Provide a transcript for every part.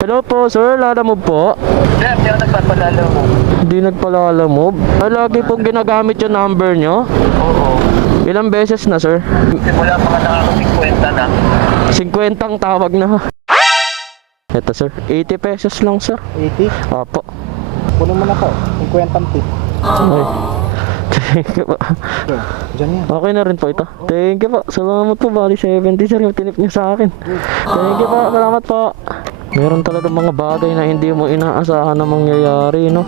Hello po, sir. Lalamove po. Sir, di ako nagpapalalo mo. Hindi nagpalalamove. Ay, lagi pong ginagamit yung number nyo. Oo. Ilang beses na, sir? Simula pa nga nakaka-50 na. 50 ang tawag na. Ito, sir. 80 pesos lang, sir. 80? Apo. Puno mo na po. 50 tip. Ay. Thank you po. Diyan yan. Okay na rin po ito. Thank you po. Salamat po. Bali 70, sir. Yung tinip niyo sa akin. Thank you po. Salamat po. Meron talaga mga bagay na hindi mo inaasahan na mangyayari, no?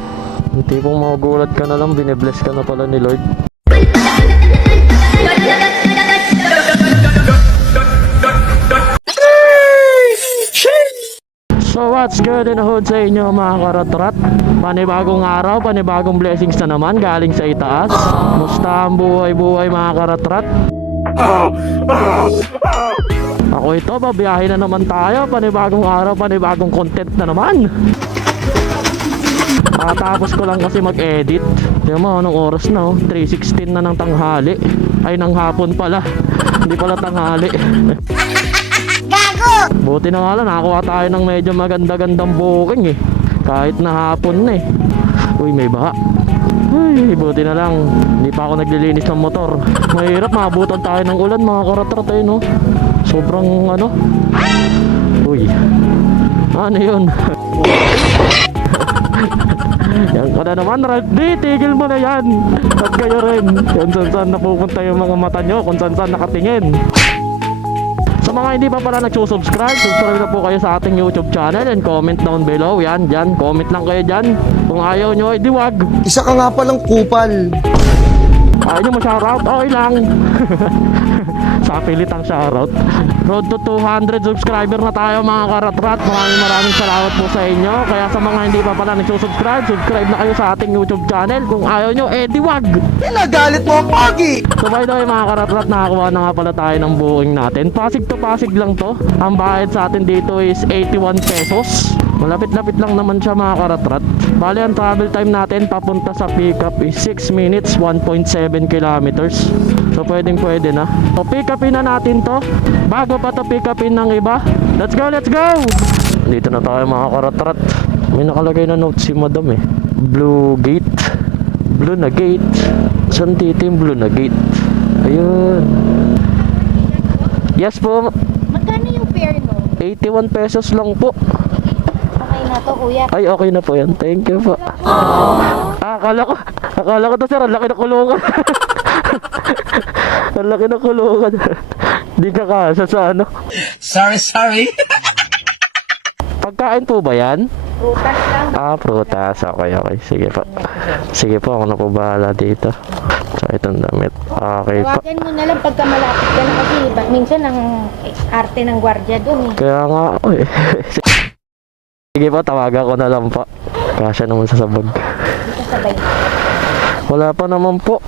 Yung tipong magugulat ka na lang, binibless ka na pala ni Lord. So what's good in the hood sa inyo mga karatrat? Panibagong araw, panibagong blessings na naman galing sa itaas. Musta ang buhay-buhay mga karatrat? Ako ito, babiyahin na naman tayo. Panibagong araw, panibagong content na naman. Tapos ko lang kasi mag-edit. Di mo, anong oras na, oh? 3:16 na ng tanghali. Ay, ng hapon pala. Hindi pala tanghali. Buti na nga lang, nakakuha tayo ng medyo maganda-gandang booking eh. Kahit na hapon na eh. Uy, may baha. Ay, buti na lang, hindi pa ako naglilinis ng motor. Mahirap, maabutan tayo ng ulan mga karatrat eh, no? Sobrang ano. Uy, ano yun? Yan ka na naman, Randy, tigil mo na yan. At kayo rin, kung saan napupunta yung mga mata nyo, kung saan nakatingin. Sa mga hindi pa pala nagsusubscribe, subscribe na po kayo sa ating YouTube channel and comment down below. Yan, dyan, comment lang kayo dyan. Kung ayaw nyo, edi wag. Isa ka nga palang kupal. Ayaw nyo ma-shoutout, okay lang. Sa pilitang shoutout. Road to 200 subscriber na tayo mga karatrat. Maraming salamat po sa inyo. Kaya sa mga hindi pa pala nagsusubscribe, subscribe na kayo sa ating YouTube channel. Kung ayaw nyo, edi wag. Pinagalit mo ang pogi! So by the way mga karatrat, nakakuha na nga pala tayo ng booking natin. Pasig to Pasig lang to. Ang bayad sa atin dito is 81 pesos. Malapit-lapit lang naman siya mga karatrat. Bali ang travel time natin papunta sa pickup is 6 minutes 1.7 kilometers. So pwedeng pwede na. So pick upin na natin to. Bago pa to pick upin ng iba. Let's go, let's go! Dito na tayo mga karatrat. May nakalagay na note si madam eh. Blue gate. Blue na gate. Saan dito yung blue na gate? Ayun. Yes po. Magkano yung fare mo? 81 pesos lang po. Okay na to, kuya. Ay, okay na po yan. Thank you po. Akala ko to sir, ang laki na kulungan. Ang laki na kulungan. Di ka kasya sa ano. Sorry. Pagkain po ba yan? Prutas lang. Prutas. Okay. Sige po. Sige po, ako na po bahala dito. So, itong damit. Okay po. Tawagan mo na lang pagka malapit ka na kasi minsan ang arte ng gwardiya dun eh. Kaya nga ako eh. Sige po, tawagan ko na lang po. Kasya naman sa sabag. Dito sabay. Wala pa naman po.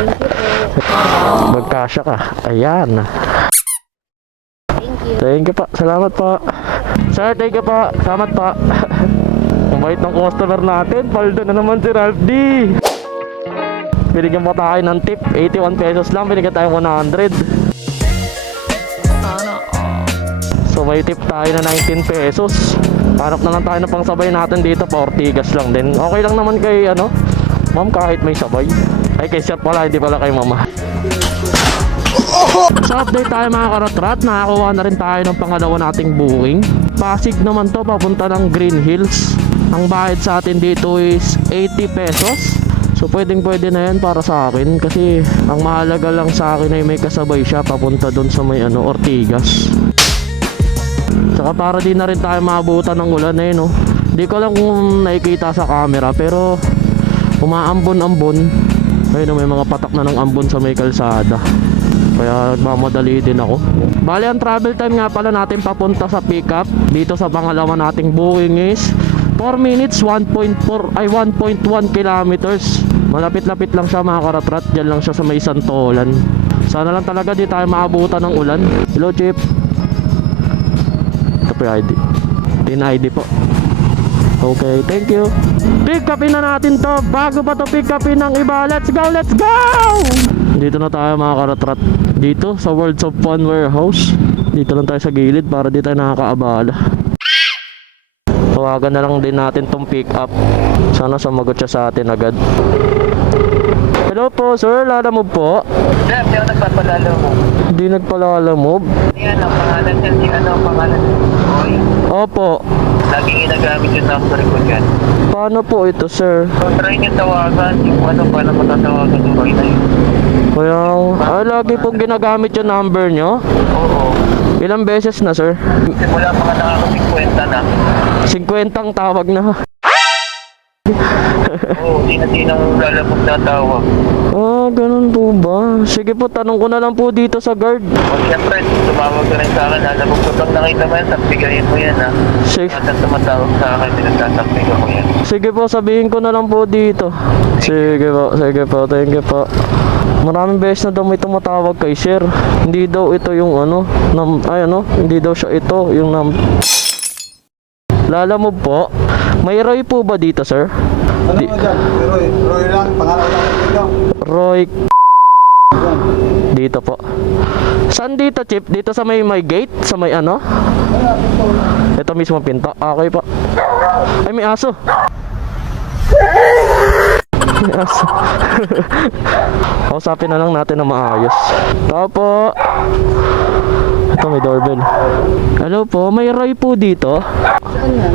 Thank you po. Magkasya ka. Ayan. Thank you. Thank you po. Salamat po. Sir, thank you po. Salamat po. Ang bait ng customer natin. Paldo na naman si Ralph D. Binigyan po tayo ng tip. 81 pesos lang. Binigyan tayo 100. So may tip tayo na 19 pesos. Hanap na lang tayo ng pangsabay natin dito. Ortigas lang din. Okay lang naman kay ano, ma'am, kahit may sabay. Ay kay sir pala, hindi pala kay mama. So update tayo mga karatrat. Nakakuha na rin tayo ng pangalawa nating booking. Pasig naman to, papunta ng Green Hills. Ang bayad sa atin dito is 80 pesos. So pwedeng pwede na yan para sa akin. Kasi ang mahalaga lang sa akin ay may kasabay siya papunta doon sa may ano, Ortigas. Saka para di na rin tayo maabutan ng ulan eh, no? Hindi ko lang kung nakikita sa camera, pero umaambon-ambon. Ayun, may mga patak na ng ambon sa may kalsada. Kaya mamadali din ako. Bali ang travel time nga pala natin papunta sa pickup dito sa pangalawa nating booking is 4 minutes 1.1 kilometers. Malapit-lapit lang siya mga karatrat. Diyan lang siya sa may Santolan. Sana lang talaga di tayo maabutan ng ulan. Hello Chip. Ito po yung ID. Tin ID po. Okay, thank you. Pick upin na natin to. Bago pa to pick upin ng iba. Let's go, let's go! Dito na tayo mga karatrat. Dito sa Worlds of Fun Warehouse. Dito lang tayo sa gilid para di tayo nakakaabala. Tawagan na lang din natin tong pick up. Sana sumagot siya sa atin agad. Hello po, sir. Lalamove po. Sir, di ako nagpapalalo mo. Hindi nagpalalamove. Yan ang pangalan niya. Di ano ang pangalan niya? Oy. Opo. Laging ginagamit yung number ko dyan. Paano po ito, sir? So, try niyo tawagan. Yung ano pa na matatawagan yung Roy na yun. Kaya, lagi pong ginagamit yung number nyo. Oo. Ilang beses na, sir? Simula pa nga nakaka-50 na. 50 ang tawag na. Oo, di na lalabog na tawag. Ah, ganun po ba? Sige po, tanong ko na lang po dito sa guard. O siyempre, tumawag ka rin sa akin. Lalabog ko pag nakita mo yan, sabigayin mo yan ha. Sige, At tumatawag sa akin, pinagtatakpig ako yan. sige po, sabihin ko na lang po dito. Sige po, thank you po. Maraming beses na daw may tumatawag kay sir. Hindi daw ito yung ano, hindi daw siya ito, yung Lalamove po. May Roy po ba dito, sir? Ano mo dyan? Roy lang, pangalan lang ikaw. Roy dito po. Saan dito, Chip? Dito sa may gate? Sa may ano? Ito mismo pinto. Okay po. Ay, may aso. May aso. Kausapin na lang natin na maayos. Tao po. Ito may doorbell. Hello po, may Roy po dito. Saan yan?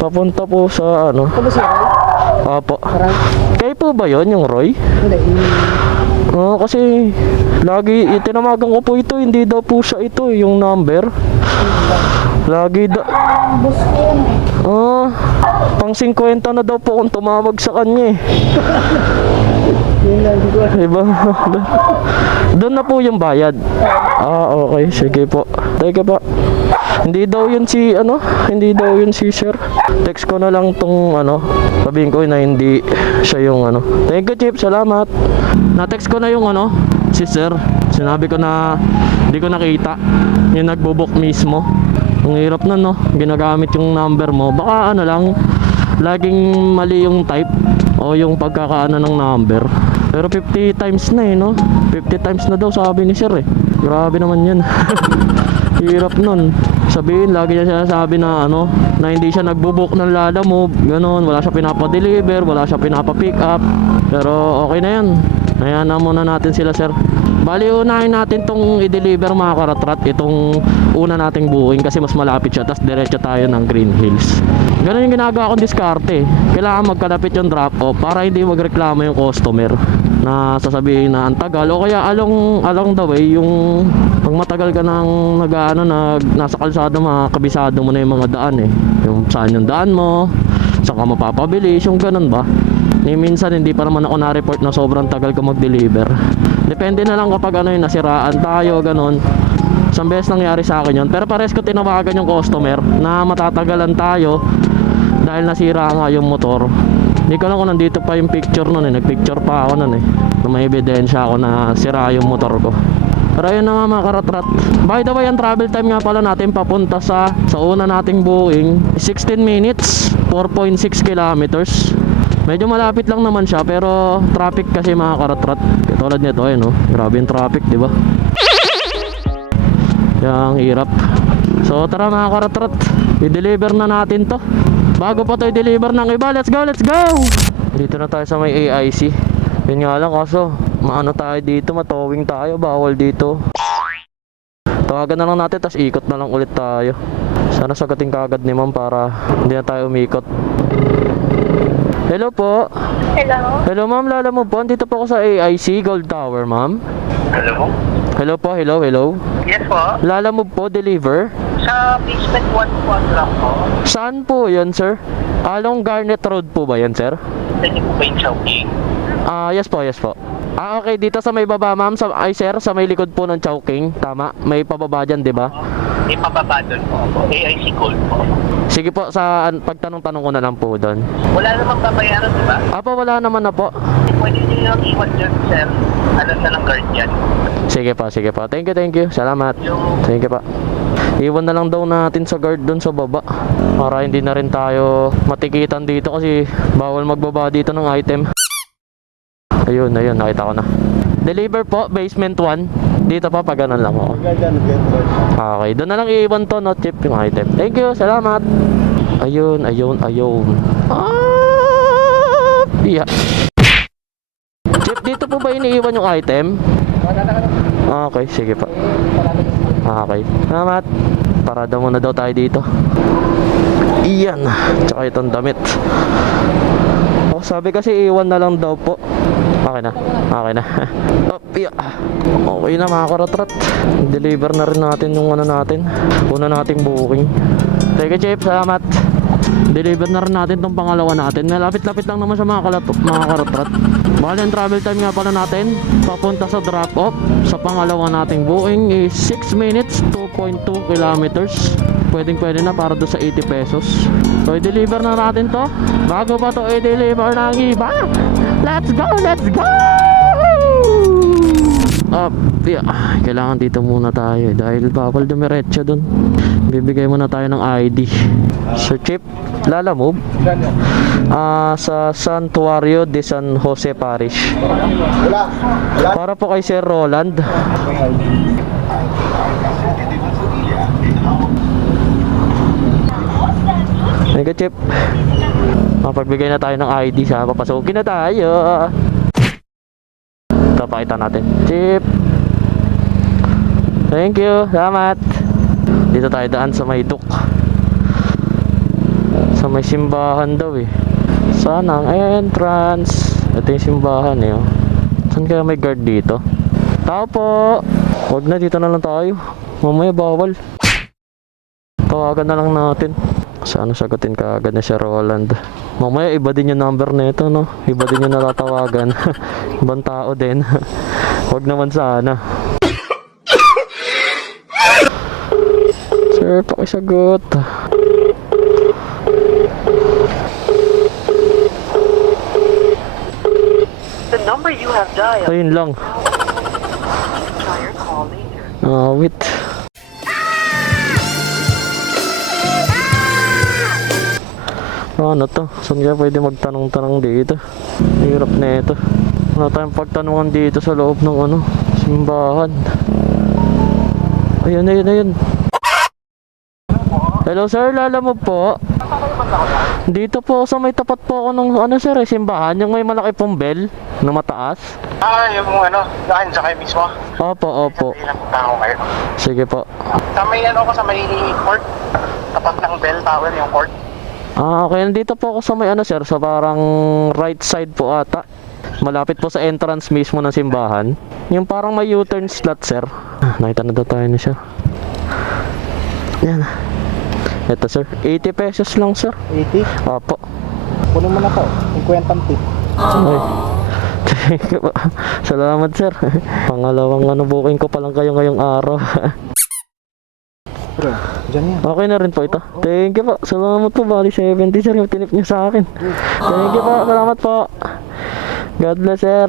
Papunta po sa ano. Ito ba si Roy? Opo. Parang, Kayo po ba yon yung Roy? hindi. Oo, kasi lagi itinamagan ko po ito, hindi daw po siya ito yung number. Lagi daw. Boss ko yan eh. Pang 50 na daw po kung tumawag sa kanya eh. Yun lang ko. Diba? Doon na po yung bayad. Okay, sige po. Thank you po. Hindi daw yun si sir. Text ko na lang tong sabihin ko na hindi siya yung Thank you, Chip, salamat. Na-text ko na yung si sir. Sinabi ko na hindi ko nakita. Yung nagbubuk mismo. Ang hirap na ginagamit yung number mo. Baka laging mali yung type o yung pagkakaano ng number. Pero 50 times na 50 times na daw sabi ni sir eh. Grabe naman yan. Hirap nun. Sabihin, lagi niya sinasabi na na hindi siya nagbubook ng Lalamove, ganon, wala siya pinapa-deliver, wala siya pinapa-pick up. Pero okay na yan. Hayaan na muna natin sila, sir. Bali, unahin natin tong i-deliver mga karatrat, itong una nating booking kasi mas malapit siya, tapos diretso tayo ng Green Hills. Ganon yung ginagawa kong diskarte. Kailangan magkalapit yung drop off para hindi magreklamo yung customer na sasabihin na ang tagal, o kaya along the way, yung pag matagal ka nang nasa kalsada, makakabisado mo na yung mga daan eh, yung saan yung daan mo, saan ka mapapabilis, yung ganon ba. Minsan hindi pa naman ako na-report na sobrang tagal ko mag-deliver. Depende na lang kapag nasiraan tayo, ganon. Isang beses nangyari sa akin yun, pero pares ko tinawagan yung customer na matatagalan tayo dahil nasira nga yung motor. Hindi ko lang kung nandito pa yung picture nun eh. Nagpicture pa ako nun eh, na may ebidensya ako na sira yung motor ko. Pero ayun na nga mga karatrat. By the way, ang travel time nga pala natin papunta sa una nating booking 16 minutes, 4.6 kilometers. Medyo malapit lang naman siya, pero traffic kasi mga karatrat. Katulad nito grabe yung traffic, di ba? Yang hirap. So tara mga karatrat, i-deliver na natin to. Bago pa to i-deliver ng iba, let's go! Dito na tayo sa may AIC. Yun nga lang kaso, tayo dito, matowing tayo, bawal dito. Tawagan na lang natin, tas ikot na lang ulit tayo. Sana sagutin kagad ni ma'am para hindi na tayo umikot. Hello po. Hello? Hello ma'am, Lalamove po. Dito po ako sa AIC Gold Tower, ma'am. Hello? Hello po, hello. Yes po. Lalamove po, deliver. Sa basement 1 po lang po. Saan po yun, sir? Along Garnet Road po ba yan, sir? Hindi po ba yung Chowking? Yes po. Okay, dito sa may baba, ma'am. Sir, sa may likod po ng Chowking. Tama, may pababa dyan, di ba? May pababa doon po. AIC Gold po. Sige po, pagtanong-tanong ko na lang po doon. Wala namang babayaran, di ba? Wala naman na po. Pwede nyo lang iwan dyan, sir. Alam na ng guard yan. Sige po. Thank you. Salamat. Thank you pa. Iwan na lang daw natin sa guard doon sa baba para hindi na rin tayo matikitan dito kasi bawal magbaba dito ng item. Ayun, nakita ko na. Deliver po, basement 1. Dito pa, pag ganun lang ako. Okay, doon na lang iiwan to, no tip yung item. Thank you, salamat. Ayun. Ah, yeah. Chip, dito po ba iniiwan yung item? Okay, sige pa. Okay, salamat. Parada muna daw tayo dito. Iyan. Tsaka itong damit. Oh, sabi kasi iwan na lang daw po. Okay na. Okay na mga karotrat. Deliver na rin natin yung ano natin. Una nating booking. Teka Chip, salamat. Deliver na rin natin tong pangalawa natin. Malapit-lapit lang naman sa mga karotrat. Bali ang travel time nga pala natin papunta sa drop off sa pangalawa nating booking is 6 minutes 2.2 kilometers. Pwede na para do sa 80 pesos. So i-deliver na natin to. Bago pa to i-deliver ng iba. Let's go! Kailangan dito muna tayo dahil bawal dumiretso dun. Bibigay muna tayo ng ID. So Chip, lalamove sa Santuario de San Jose Parish. Wala. Para po kay Sir Roland. Thank you, Chip. Mapagbigay na tayo ng ID sa papasukin na tayo. Ito, pakita natin. Chip. Thank you. Salamat. Dito tayo daan sa may duk. Sa may simbahan daw eh. Saan ang entrance? Ito yung simbahan eh. Oh. Saan kaya may guard dito? Tao po. Huwag na, dito na lang tayo. Mamaya bawal. Tawagan na lang natin. Sana sagutin ka agad na si Roland. Mamaya iba din yung number na ito, no? Iba din yung natatawagan. Ibang tao din. Huwag naman sana. Sir, pakisagot. The number you have dialed. Ayun lang. Try your call later. Wait. Ano to? Saan kaya pwede magtanong-tanong dito? Hirap na ito. Wala tayong pagtanungan dito sa loob ng ano, simbahan. Ayun. Hello sir, lalamove po. Dito po sa may tapat po ako ng ano sir, simbahan, yung may malaki pong bell na mataas. Yung ano, dahil sa kayo mismo. Opo. Sabihin lang punta ako kayo. Sige po. Sa may ano ko, sa may court. Tapat ng bell tower yung court. Okay. Nandito po ako sa may ano sir, sa parang right side po ata. Malapit po sa entrance mismo ng simbahan. Yung parang may U-turn slot sir. Nakita na daw tayo na siya. Yan. Ito sir, 80 pesos lang sir. 80? Opo. Kunin mo na to. 50 tip. Ay. Salamat sir. Pangalawang ano booking ko pa lang kayo ngayong araw. Bro, dyan yan. Okay na rin po ito. Thank you po. Salamat po. Bali 70 sir yung tinip niyo sa akin. Thank you po. Salamat po. God bless sir.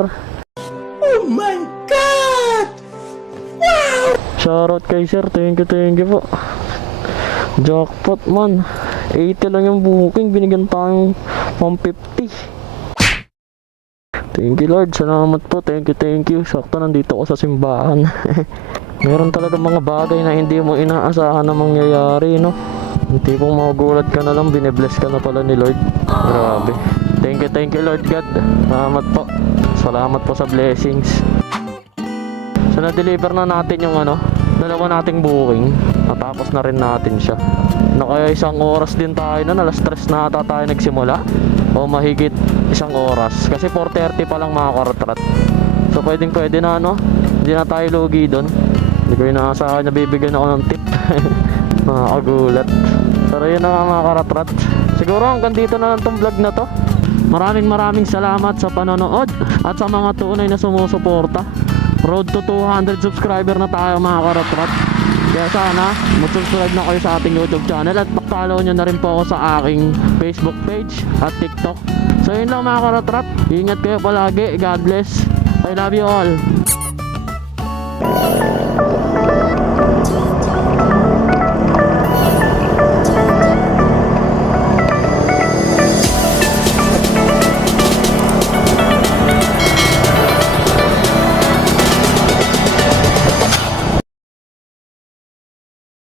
Oh my God! Wow! Shoutout kay sir. Thank you po. Jackpot man. 80 lang yung booking. Binigyan tayong 150. Thank you Lord. Salamat po. Thank you. Sakto nandito ako sa simbahan. Meron talaga mga bagay na hindi mo inaasahan na mangyayari, no? Hindi pong magugulat ka na lang, binibless ka na pala ni Lord. Grabe. Thank you Lord God. Salamat po. Salamat po sa blessings. So na-deliver na natin yung ano, dalawa nating booking. Natapos na rin natin siya. Kaya isang oras din tayo na, alas 3 na ata tayo nagsimula. O mahigit isang oras. Kasi 4:30 pa lang mga karotrat. So pwede na ano, hindi na tayo lugi doon. Hindi ko inaasahan na bibigyan ako ng tip. Nakakagulat. Pero yun na nga mga karotrat. Siguro hanggang dito na lang tong vlog na to. Maraming salamat sa panonood at sa mga tunay na sumusuporta. Road to 200 subscriber na tayo mga karotrat. Kaya sana mag-subscribe na kayo sa ating YouTube channel at follow nyo na rin po ako sa aking Facebook page at TikTok. So yun lang mga karotrat. Ingat kayo palagi. God bless. I love you all.